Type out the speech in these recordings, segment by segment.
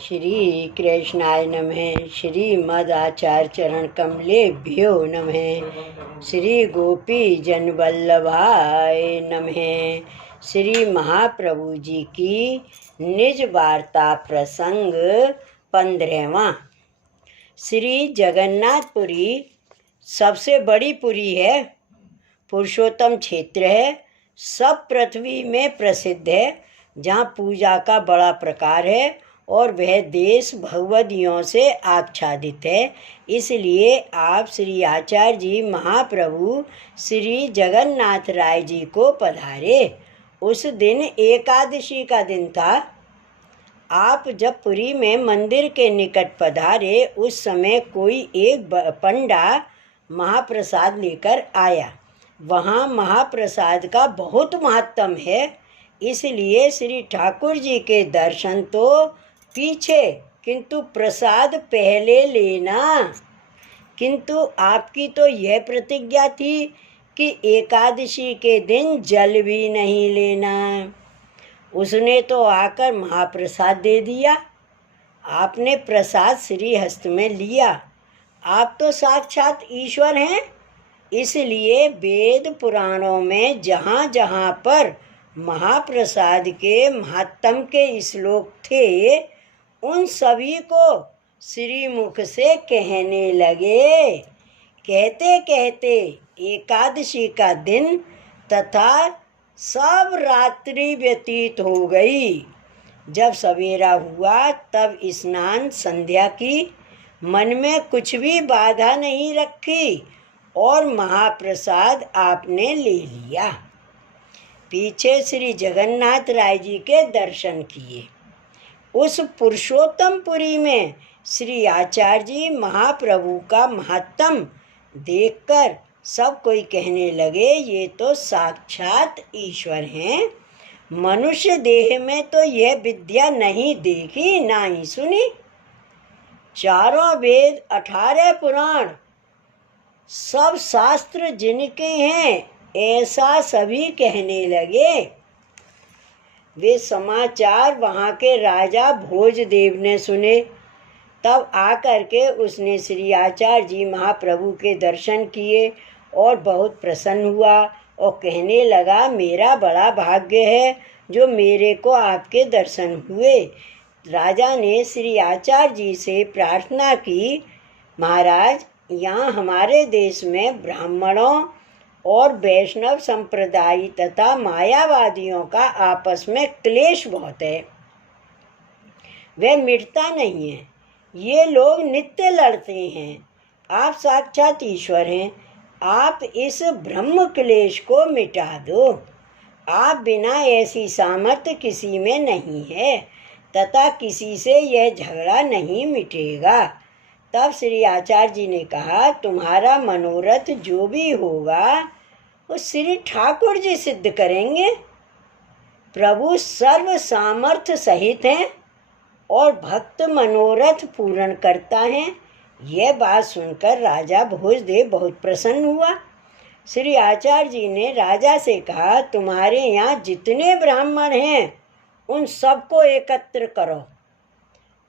श्री कृष्णाय नमः। श्रीमद् आचार्य चरण कमलेभ्यो नमः। श्री गोपी जन वल्लभाय नमः। श्री महाप्रभु जी की निज वार्ता प्रसंग 15वां। श्री जगन्नाथपुरी सबसे बड़ी पुरी है, पुरुषोत्तम क्षेत्र है, सब पृथ्वी में प्रसिद्ध है, जहाँ पूजा का बड़ा प्रकार है और वह देश भगवदियों से आच्छादित है। इसलिए आप श्री आचार्य जी महाप्रभु श्री जगन्नाथ राय जी को पधारे। उस दिन एकादशी का दिन था। आप जब पुरी में मंदिर के निकट पधारे, उस समय कोई एक पंडा महाप्रसाद लेकर आया। वहाँ महाप्रसाद का बहुत महत्व है, इसलिए श्री ठाकुर जी के दर्शन तो पीछे, किंतु प्रसाद पहले लेना। किंतु आपकी तो यह प्रतिज्ञा थी कि एकादशी के दिन जल भी नहीं लेना। उसने तो आकर महाप्रसाद दे दिया। आपने प्रसाद श्रीहस्त में लिया। आप तो साक्षात ईश्वर हैं, इसलिए वेद पुराणों में जहाँ जहाँ पर महाप्रसाद के महात्म के श्लोक थे, उन सभी को श्रीमुख से कहने लगे। कहते कहते एकादशी का दिन तथा सब रात्रि व्यतीत हो गई। जब सवेरा हुआ तब स्नान संध्या की, मन में कुछ भी बाधा नहीं रखी और महाप्रसाद आपने ले लिया। पीछे श्री जगन्नाथ राय जी के दर्शन किए। उस पुरुषोत्तमपुरी में श्री आचार्य जी महाप्रभु का महात्म देखकर सब कोई कहने लगे, ये तो साक्षात ईश्वर हैं। मनुष्य देह में तो यह विद्या नहीं देखी ना ही सुनी। चारों वेद 18 पुराण सब शास्त्र जिनके हैं, ऐसा सभी कहने लगे। वे समाचार वहाँ के राजा भोजदेव ने सुने। तब आकर के उसने श्री आचार्य जी महाप्रभु के दर्शन किए और बहुत प्रसन्न हुआ और कहने लगा, मेरा बड़ा भाग्य है जो मेरे को आपके दर्शन हुए। राजा ने श्री आचार्य जी से प्रार्थना की, महाराज, यहाँ हमारे देश में ब्राह्मणों और वैष्णव संप्रदाय तथा मायावादियों का आपस में क्लेश बहुत है, वह मिटता नहीं है। ये लोग नित्य लड़ते हैं। आप साक्षात ईश्वर हैं, आप इस ब्रह्म क्लेश को मिटा दो। आप बिना ऐसी सामर्थ्य किसी में नहीं है तथा किसी से यह झगड़ा नहीं मिटेगा। तब श्री आचार्य जी ने कहा, तुम्हारा मनोरथ जो भी होगा वो श्री ठाकुर जी सिद्ध करेंगे। प्रभु सर्व सामर्थ्य सहित हैं और भक्त मनोरथ पूर्ण करता है। यह बात सुनकर राजा भोजदेव बहुत प्रसन्न हुआ। श्री आचार्य जी ने राजा से कहा, तुम्हारे यहाँ जितने ब्राह्मण हैं उन सबको एकत्र करो।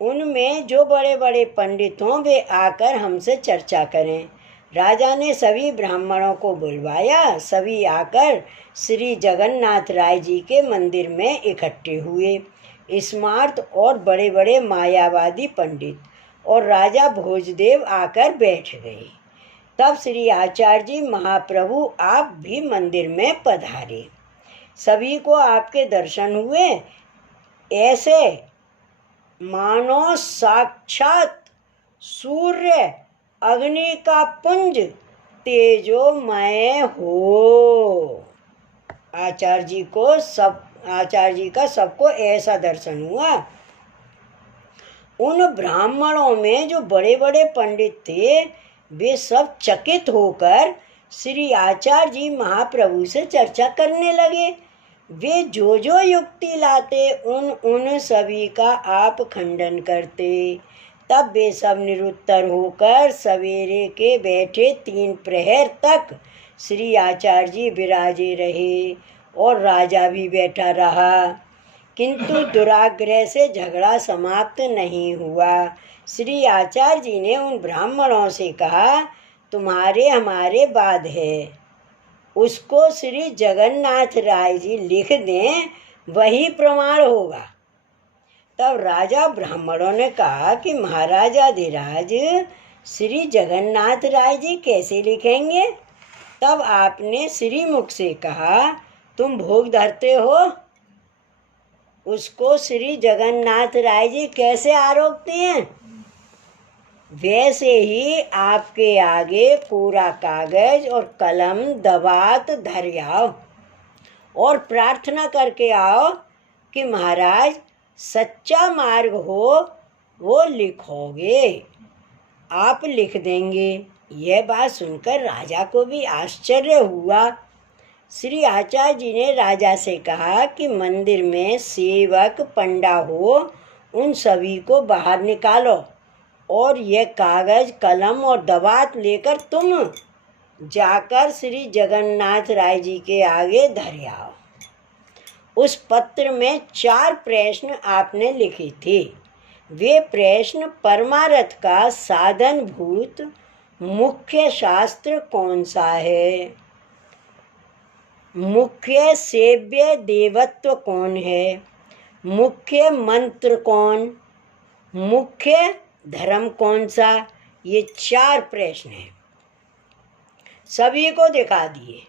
उनमें जो बड़े बड़े पंडित हों वे आकर हमसे चर्चा करें। राजा ने सभी ब्राह्मणों को बुलवाया। सभी आकर श्री जगन्नाथ राय जी के मंदिर में इकट्ठे हुए। स्मार्त और बड़े बड़े मायावादी पंडित और राजा भोजदेव आकर बैठ गए। तब श्री आचार्य जी महाप्रभु आप भी मंदिर में पधारे। सभी को आपके दर्शन हुए। ऐसे मानो साक्षात सूर्य अग्नि का पुंज तेजोमय हो। आचार्य जी का सबको ऐसा दर्शन हुआ। उन ब्राह्मणों में जो बड़े बड़े पंडित थे, वे सब चकित होकर श्री आचार्य जी महाप्रभु से चर्चा करने लगे। वे जो जो युक्ति लाते उन सभी का आप खंडन करते। तब वे सब निरुत्तर होकर सवेरे के बैठे 3 प्रहर तक श्री आचार्य जी विराजे रहे और राजा भी बैठा रहा। किंतु दुराग्रह से झगड़ा समाप्त नहीं हुआ। श्री आचार्य जी ने उन ब्राह्मणों से कहा, तुम्हारे हमारे वाद है, उसको श्री जगन्नाथ राय जी लिख दें, वही प्रमाण होगा। तब राजा ब्राह्मणों ने कहा कि महाराजाधिराज श्री जगन्नाथ राय जी कैसे लिखेंगे? तब आपने श्री मुख से कहा, तुम भोग धरते हो, उसको श्री जगन्नाथ राय जी कैसे आरोपते हैं? वैसे ही आपके आगे कोरा कागज और कलम दबात धर आओ और प्रार्थना करके आओ कि महाराज सच्चा मार्ग हो वो लिखोगे। आप लिख देंगे। यह बात सुनकर राजा को भी आश्चर्य हुआ। श्री आचार्य जी ने राजा से कहा कि मंदिर में सेवक पंडा हो, उन सभी को बाहर निकालो और यह कागज कलम और दवात लेकर तुम जाकर श्री जगन्नाथ राय जी के आगे धर आओ। उस पत्र में 4 प्रश्न आपने लिखे थे। वे प्रश्न परमार्थ का साधनभूत मुख्य शास्त्र कौन सा है, मुख्य सेव्य देवत्व कौन है, मुख्य मंत्र कौन, मुख्य धर्म कौन सा, ये 4 प्रश्न हैं। सभी को दिखा दिए।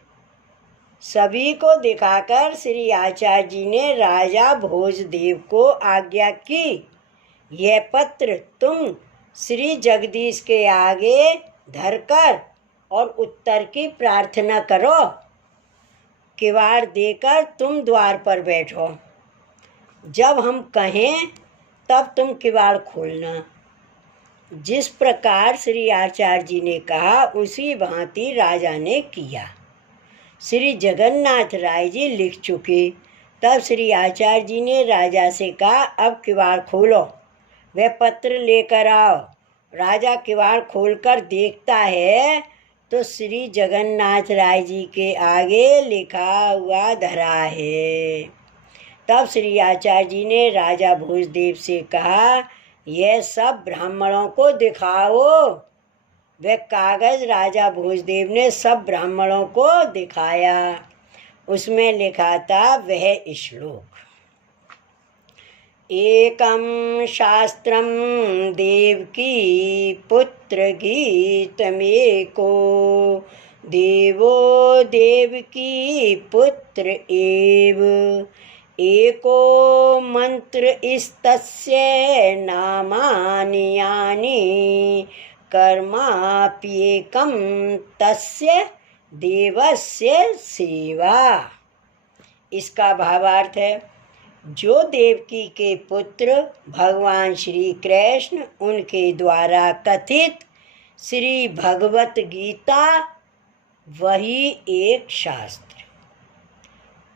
सभी को दिखाकर श्री आचार्य जी ने राजा भोजदेव को आज्ञा की, यह पत्र तुम श्री जगदीश के आगे धरकर और उत्तर की प्रार्थना करो। किवाड़ देकर तुम द्वार पर बैठो। जब हम कहें तब तुम किवाड़ खोलना। जिस प्रकार श्री आचार्य जी ने कहा उसी भांति राजा ने किया। श्री जगन्नाथ राय जी लिख चुके। तब श्री आचार्य जी ने राजा से कहा, अब किवाड़ खोलो, वह पत्र लेकर आओ। राजा किवाड़ खोलकर देखता है तो श्री जगन्नाथ राय जी के आगे लिखा हुआ धरा है। तब श्री आचार्य जी ने राजा भोजदेव से कहा, यह सब ब्राह्मणों को दिखाओ। वह कागज राजा भोजदेव ने सब ब्राह्मणों को दिखाया। उसमें लिखा था वह श्लोक, एकम शास्त्रम देवकी पुत्र गीतमेको, देवो देवकी पुत्र एव, एको मंत्र इस्तस्य नामानि यानि, कर्माप्येकं तस्य देवस्य सेवा। इसका भावार्थ है, जो देवकी के पुत्र भगवान श्री कृष्ण उनके द्वारा कथित श्री भगवत गीता वही एक शास्त्र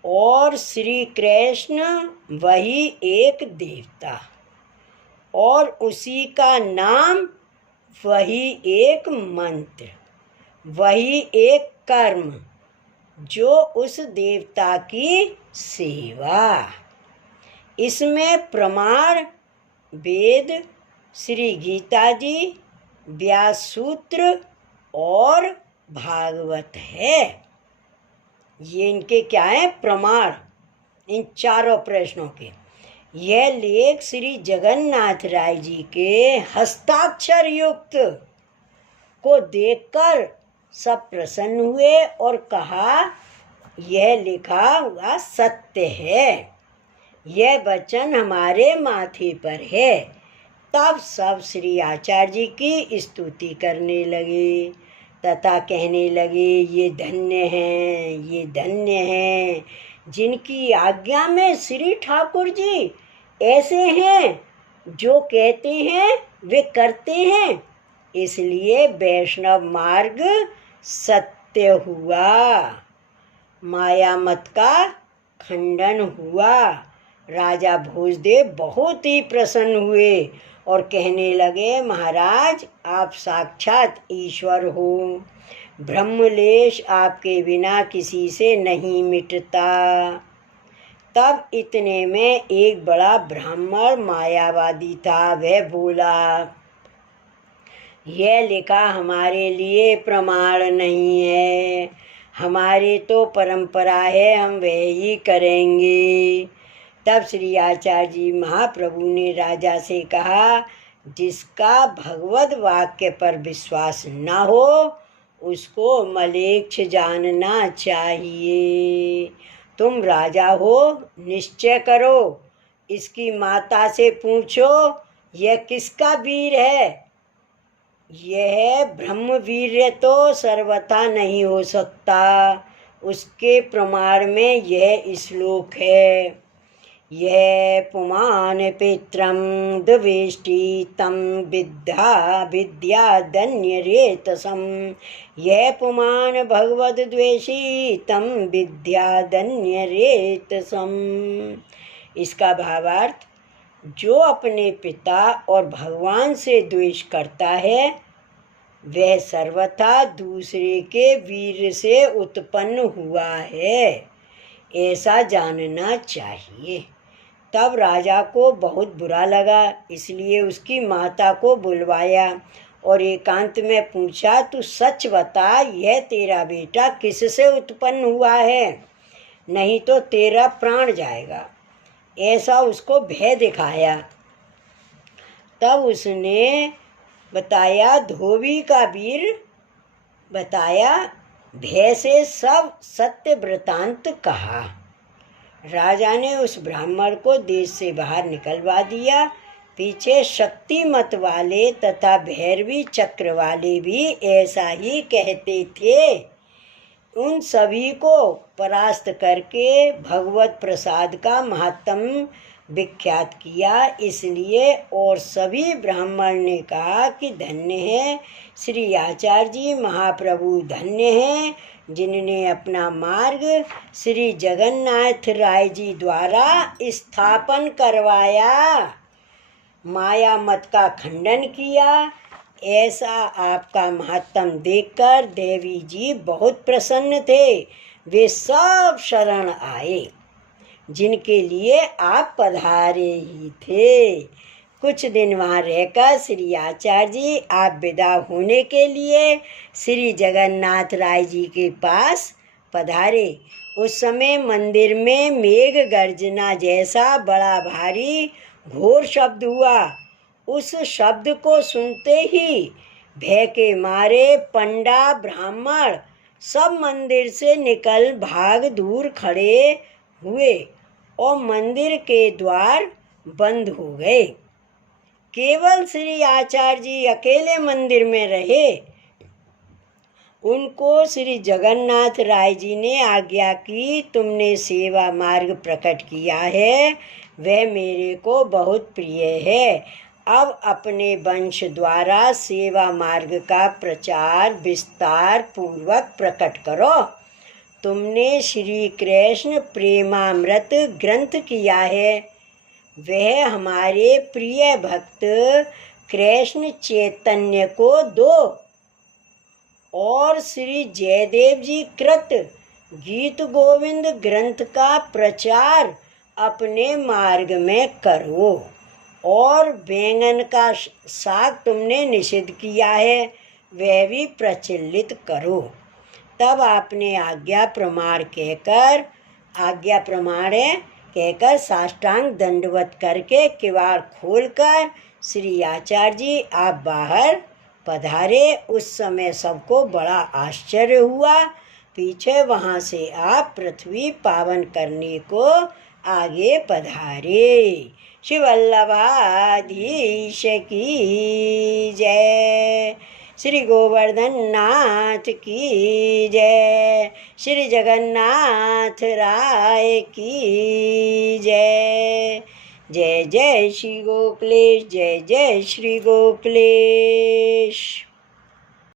और श्री कृष्ण वही एक देवता और उसी का नाम वही एक मंत्र, वही एक कर्म जो उस देवता की सेवा। इसमें प्रमाण वेद, श्री गीता जी, व्यास सूत्र और भागवत है। ये इनके क्या है प्रमाण, इन चारों प्रश्नों के। यह लेख श्री जगन्नाथ राय जी के हस्ताक्षर युक्त को देखकर सब प्रसन्न हुए और कहा, यह लिखा हुआ सत्य है, यह वचन हमारे माथे पर है। तब सब श्री आचार्य जी की स्तुति करने लगे तथा कहने लगे, ये धन्य हैं, ये धन्य हैं जिनकी आज्ञा में श्री ठाकुर जी ऐसे हैं, जो कहते हैं वे करते हैं, इसलिए वैष्णव मार्ग सत्य हुआ, माया मत का खंडन हुआ। राजा भोजदेव बहुत ही प्रसन्न हुए और कहने लगे, महाराज आप साक्षात ईश्वर हो, ब्रह्मलेश आपके बिना किसी से नहीं मिटता। तब इतने में एक बड़ा ब्राह्मण मायावादी था। वह बोला, यह लिखा हमारे लिए प्रमाण नहीं है, हमारी तो परंपरा है, हम वह ही करेंगे। तब श्री आचार्य जी महाप्रभु ने राजा से कहा, जिसका भगवत वाक्य पर विश्वास न हो उसको मलेच्छ जानना चाहिए। तुम राजा हो, निश्चय करो, इसकी माता से पूछो यह किसका वीर है। यह ब्रह्मवीर्य तो सर्वथा नहीं हो सकता। उसके प्रमाण में यह श्लोक है, यह पुमान पित्रम द्वेष्टि तम विद्या धन्यरेतसम। यह पुमान भगवद द्वेषी तम विद्या धन्यरेतसम। इसका भावार्थ, जो अपने पिता और भगवान से द्वेष करता है वह सर्वथा दूसरे के वीर से उत्पन्न हुआ है, ऐसा जानना चाहिए। तब राजा को बहुत बुरा लगा, इसलिए उसकी माता को बुलवाया और एकांत में पूछा, तू सच बता, यह तेरा बेटा किससे उत्पन्न हुआ है, नहीं तो तेरा प्राण जाएगा। ऐसा उसको भय दिखाया। तब उसने बताया, धोबी का वीर बताया, भय से सब सत्य वृतांत कहा। राजा ने उस ब्राह्मण को देश से बाहर निकलवा दिया। पीछे शक्ति मत वाले तथा भैरवी चक्र वाले भी ऐसा ही कहते थे। उन सभी को परास्त करके भगवत प्रसाद का महात्म विख्यात किया। इसलिए और सभी ब्राह्मण ने कहा कि धन्य है श्री आचार्य जी महाप्रभु, धन्य हैं जिनने अपना मार्ग श्री जगन्नाथ राय जी द्वारा स्थापन करवाया, माया मत का खंडन किया। ऐसा आपका महात्म देखकर देवी जी बहुत प्रसन्न थे। वे सब शरण आए जिनके लिए आप पधारे ही थे। कुछ दिन वहाँ रहकर श्री आचार्य जी आप विदा होने के लिए श्री जगन्नाथ राय जी के पास पधारे। उस समय मंदिर में मेघ गर्जना जैसा बड़ा भारी घोर शब्द हुआ। उस शब्द को सुनते ही भय के मारे पंडा ब्राह्मण सब मंदिर से निकल भाग दूर खड़े हुए और मंदिर के द्वार बंद हो गए। केवल श्री आचार्य जी अकेले मंदिर में रहे। उनको श्री जगन्नाथ राय जी ने आज्ञा की, तुमने सेवा मार्ग प्रकट किया है, वह मेरे को बहुत प्रिय है। अब अपने वंश द्वारा सेवा मार्ग का प्रचार विस्तार पूर्वक प्रकट करो। तुमने श्री कृष्ण प्रेमामृत ग्रंथ किया है, वह हमारे प्रिय भक्त कृष्ण चैतन्य को दो और श्री जयदेव जी कृत गीत गोविंद ग्रंथ का प्रचार अपने मार्ग में करो। और बैंगन का साग तुमने निषिद्ध किया है, वह भी प्रचलित करो। तब आपने आज्ञा प्रमाण कहकर साष्टांग दंडवत करके किवाड़ खोलकर श्री आचार्य जी आप बाहर पधारे। उस समय सबको बड़ा आश्चर्य हुआ। पीछे वहाँ से आप पृथ्वी पावन करने को आगे पधारे। श्री वल्लभाधीश की जय, श्री गोवर्धन नाथ की जय, श्री जगन्नाथ राय की जय। जय जय श्री गोकुलेश, जय जय श्री गोकुलेश।